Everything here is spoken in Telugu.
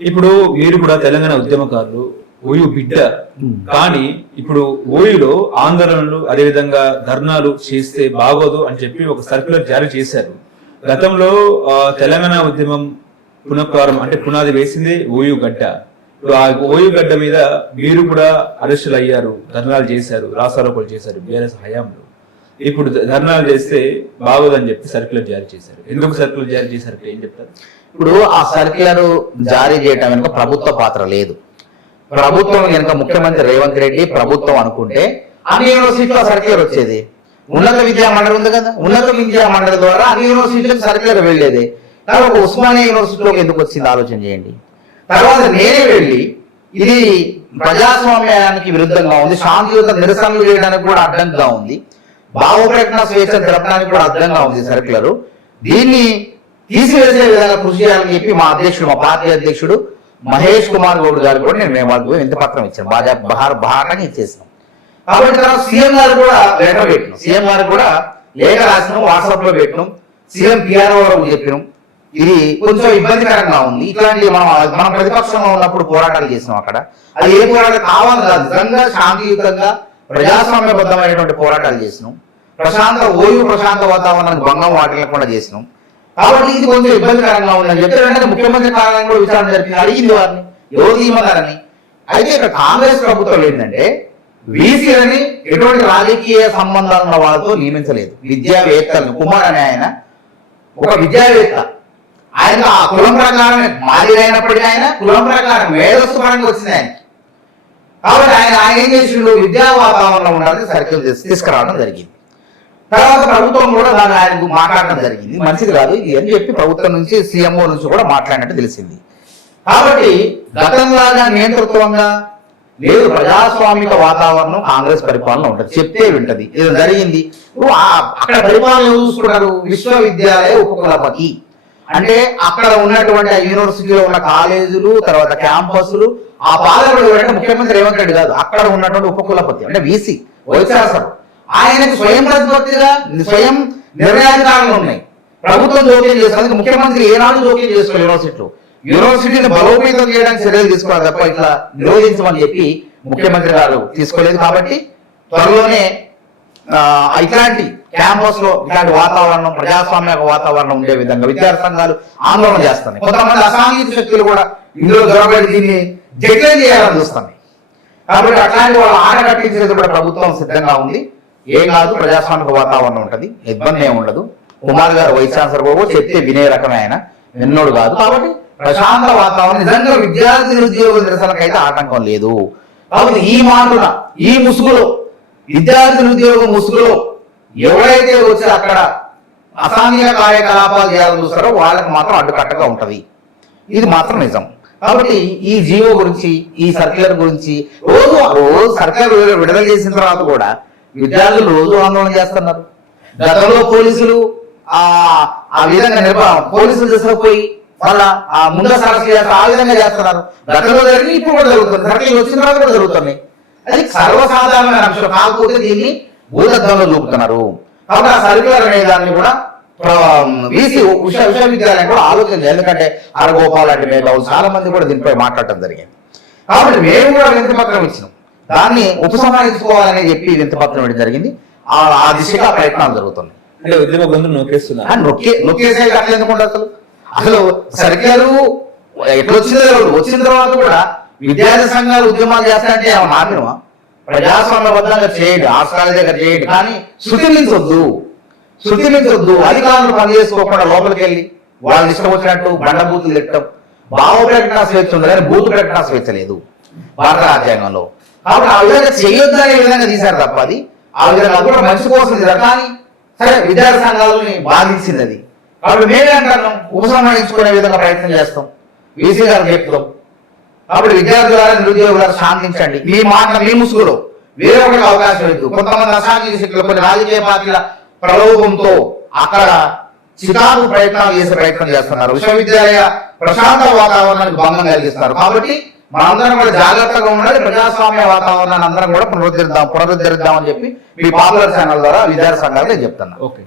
ఇప్పుడు మీరు కూడా తెలంగాణ ఉద్యమకారులు, ఓయూ బిడ్డ. కానీ ఇప్పుడు ఓయూలో ఆందోళనలు అదేవిధంగా ధర్నాలు చేస్తే బాగోదు అని చెప్పి ఒక సర్క్యులర్ జారీ చేశారు. గతంలో తెలంగాణ ఉద్యమం పునఃప్రారంభం అంటే పునాది వేసింది ఓయూ గడ్డ. ఇప్పుడు ఆ ఓయూ గడ్డ మీద మీరు కూడా అరెస్టులు అయ్యారు, ధర్నాలు చేశారు, రాస్తారోకోలు చేశారు బీఆర్ఎస్ హయాంలో. ఇప్పుడు ధర్నాలు చేస్తే బాగోదని చెప్పి సర్క్యులర్ జారీ చేశారు. ఎందుకు సర్క్యులర్ జారీ చేశారు ఏం చెప్తారు? ఇప్పుడు ఆ సర్క్యులర్ జారీ చేయడం వెనుక ప్రభుత్వ పాత్ర లేదు. ప్రభుత్వం కనుక ముఖ్యమంత్రి రేవంత్ రెడ్డి ప్రభుత్వం అనుకుంటే అన్ని యూనివర్సిటీలో సర్క్యులర్ వచ్చేది. ఉన్నత విద్యా మండలి ఉంది కదా, ఉన్నత విద్యా మండలి ద్వారా అన్ని యూనివర్సిటీలకు సర్క్యులర్ వెళ్ళేది. తర్వాత ఒక ఉస్మానియా యూనివర్సిటీలోకి ఎందుకు వచ్చింది ఆలోచన చేయండి. తర్వాత నేనే వెళ్ళి ఇది ప్రజాస్వామ్యానికి విరుద్ధంగా ఉంది, శాంతియుత నిరసనలు చేయడానికి కూడా అడ్డంగా ఉంది, భావ ప్రకటన స్వేచ్ఛ తెలపడానికి కూడా అడ్డంగా ఉంది సర్క్యులర్. దీన్ని తీసివేసే విధంగా కృషి చేయాలని చెప్పి మా అధ్యక్షుడు, మా పార్టీ అధ్యక్షుడు మహేష్ కుమార్ గౌడ్ గారు కూడా మేము వాళ్ళకి వింత పత్రం ఇచ్చాను, బాగా ఇచ్చేసినాం. కాబట్టి తర్వాత సీఎం గారు కూడా లెటర్ పెట్టినాం, సీఎం గారు కూడా లేఖ రాసినాం, వాట్సాప్ లో పెట్టినాం, సీఎం పిఆర్ఓ వరకు చెప్పినాం. ఇది కొంచెం ఇబ్బందికరంగా ఉంది. ఇట్లాంటి మనం ప్రతిపక్షంలో ఉన్నప్పుడు పోరాటాలు చేసినాం. అక్కడ అది ఏ పోరాటం కావాలి కాదు, నిజంగా శాంతియుతంగా ప్రజాస్వామ్యబద్ధమైనటువంటి పోరాటాలు చేసినాం. ఓయూ ప్రశాంత వాతావరణానికి భంగం వాటిల్లకుండా చేసినాం. కాబట్టి ఇది కొంచెం ఇబ్బందికరంగా ఉందని చెప్పి వెంటనే ముఖ్యమంత్రి కార్యాలయం కూడా విచారణ జరిపి అడిగింది వారిని, ఎవరు తీయమన్నారని. అయితే ఇక్కడ కాంగ్రెస్ ప్రభుత్వం ఏంటంటే వీసీలని ఎటువంటి రాజకీయ సంబంధాలు ఉన్న వాళ్ళతో నియమించలేదు. విద్యావేత్తలను, కుమార్ అనే ఆయన ఒక విద్యావేత్త, ఆయన ఆ కులం ప్రకారం మాదిరైనప్పటికీ ఆయన కులం ప్రకారం మేధస్సు పరంగా వచ్చింది ఆయన. కాబట్టి ఆయన ఏం చేసిండు, విద్యా వాతావరణం ఉండాలని సర్కిల్ తీసుకురావడం జరిగింది. తర్వాత ప్రభుత్వం కూడా దాన్ని ఆయనకు మాట్లాడడం జరిగింది. మంచిది కాదు ఇది అని చెప్పి ప్రభుత్వం నుంచి సీఎంఓ నుంచి కూడా మాట్లాడినట్టు తెలిసింది. కాబట్టి గతంలాగా నియంతృత్వంగా లేదు, ప్రజాస్వామిక వాతావరణం కాంగ్రెస్ పరిపాలన ఉంటుంది, చెప్తే వింటది. ఇది జరిగింది. అక్కడ పరిపాలన చూసుకున్నారు విశ్వవిద్యాలయ ఉపకులపతి అంటే అక్కడ ఉన్నటువంటి యూనివర్సిటీలో ఉన్న కాలేజీలు, తర్వాత క్యాంపస్లు, ఆ పాలకుడు ముఖ్యమంత్రి రేవంత్ రెడ్డి కాదు, అక్కడ ఉన్నటువంటి ఉపకులపతి అంటే వీసీ వైస్ ఛాన్సలర్. ఆయనకు స్వయం ప్రతిపత్తిగా స్వయం నిర్ణయాధికారాలు ఉన్నాయి. ప్రభుత్వం జోక్యం చేస్తుంది, ముఖ్యమంత్రి ఏనాడు జోక్యం చేసుకోవాలి. యూనివర్సిటీని బలోపేతం చేయడానికి చర్యలు తీసుకోవాలి తప్ప ఇట్లా నిరోధించమని చెప్పి ముఖ్యమంత్రి గారు తీసుకోలేదు. కాబట్టి త్వరలోనే ఇట్లాంటి క్యాంపస్ లో ఇట్లాంటి వాతావరణం, ప్రజాస్వామ్య వాతావరణం ఉండే విధంగా విద్యార్థి సంఘాలు ఆందోళన చేస్తున్నాయి. కొంతమంది అసాంఘిక శక్తులు కూడా ఇందులో దొరకబడి దీన్ని డిక్లేర్ చేయాలని చూస్తున్నాయి. కాబట్టి అట్లాంటి వాళ్ళు ఆట కట్టించేది కూడా ప్రభుత్వం సిద్ధంగా ఉంది. ఏం కాదు, ప్రజాస్వామిక వాతావరణం ఉంటుంది, ఇబ్బంది ఏమి ఉండదు. కుమార్ గారు వైస్ ఛాన్సలర్ బాబు చెప్తే వినే రకమే ఆయన, విన్నోడు కాదు. కాబట్టి ప్రశాంత వాతావరణం నిజంగా విద్యార్థి నిరుద్యోగ నిరసనకైతే ఆటంకం లేదు. కాబట్టి ఈ మాటల ఈ ముసుగులో విద్యార్థి నిరుద్యోగ ముసుగులో ఎవరైతే వచ్చి అక్కడ అసాంఘిక కార్యకలాపాలు చేయాలని చూస్తారో వాళ్ళకి మాత్రం అడ్డుకట్టగా ఉంటది. ఇది మాత్రం నిజం. కాబట్టి ఈ జీవో గురించి, ఈ సర్క్యులర్ గురించి రోజు సర్క్యులర్ విడుదల చేసిన తర్వాత కూడా విద్యార్థులు రోజు ఆందోళన చేస్తున్నారు. గతంలో పోలీసులు ఆ విధంగా పోలీసులు తీసుకుపోయి వాళ్ళ ముందు సరస్సు చేస్తారు, ఆ విధంగా చేస్తున్నారు. గతంలో జరిగి ఇప్పుడు కూడా జరుగుతుంది, సర్క్యులర్ వచ్చిన తర్వాత కూడా జరుగుతున్నాయి. అది సర్వసాధారణమైన అంశం. కాకపోతే దీన్ని భూతత్వంలో చూపుతున్నారు. కాబట్టి ఆ సర్క్యులర్ అనే దాన్ని కూడా వీసీ విశ్వవిద్యాలయం కూడా ఆలోచన చేయాలి. ఎందుకంటే అరగోపాల్ లాంటి మేధావులు చాలా మంది కూడా దీనిపై మాట్లాడటం జరిగింది. కాబట్టి మేము కూడా వినతి పత్రం ఇచ్చినాం, దాన్ని ఉపసంహరించుకోవాలని చెప్పి వినతి పత్రం ఇవ్వడం జరిగింది. ఆ దిశగా ప్రయత్నాలు జరుగుతున్నాయి. అంటే ఉద్యమ గొంతు నొక్కేసే అట్లా ఎందుకుంటే అసలు సర్క్యులర్ ఎట్లా వచ్చిన తర్వాత కూడా విద్యార్థి సంఘాలు ఉద్యమాలు చేస్తాయంటే మాత్రమా ప్రజాస్వామ్యబద్ధంగా చేయండి, ఆస్కాల దగ్గర చేయండి, కానీ శృతిమించొద్దు. అధికారులు పనిచేసుకోకుండా లోపలికి వెళ్ళి వాళ్ళు ఇష్టం వచ్చినట్టు బండబూతులు తిట్టడం. భావ ప్రకటన స్వేచ్ఛ ఉంది కానీ బూతు ప్రకటన స్వేచ్ఛ లేదు భారత రాజ్యాంగంలో. కాబట్టి ఆ విధంగా చేయొద్దనే విధంగా తీశారు తప్ప అది ఆ విధంగా కూడా మంచి కోసం తీశారు. కానీ సరే విద్యార్థి సంఘాలని బాధించింది అది. కాబట్టి మేమే అంటున్నాం, ఉపసంహరించుకునే విధంగా ప్రయత్నం చేస్తాం, వీసీ గారు చెప్తాం. కాబట్టి విద్యార్థులారా, నిరుద్యోగులారా శాంతించండి. మీ మాట మీ ముసుగులో వేరే ఒకరికి అవకాశం లేదు. కొంతమంది అసాంఘిక శక్తులు, కొన్ని రాజకీయ పార్టీల ప్రలోభంతో అక్కడ చికాకు ప్రయత్నాలు చేసే ప్రయత్నం చేస్తున్నారు. విశ్వవిద్యాలయ ప్రశాంత వాతావరణానికి భంగం కలిగిస్తారు. కాబట్టి మనందరం కూడా జాగ్రత్తగా ఉండాలి. ప్రజాస్వామ్య వాతావరణాన్ని అందరం కూడా పునరుద్ధరిద్దాం అని చెప్పి మీ పాపులర్ ఛానల్ ద్వారా విద్యార్థి సంఘాలు నేను చెప్తున్నా. ఓకే.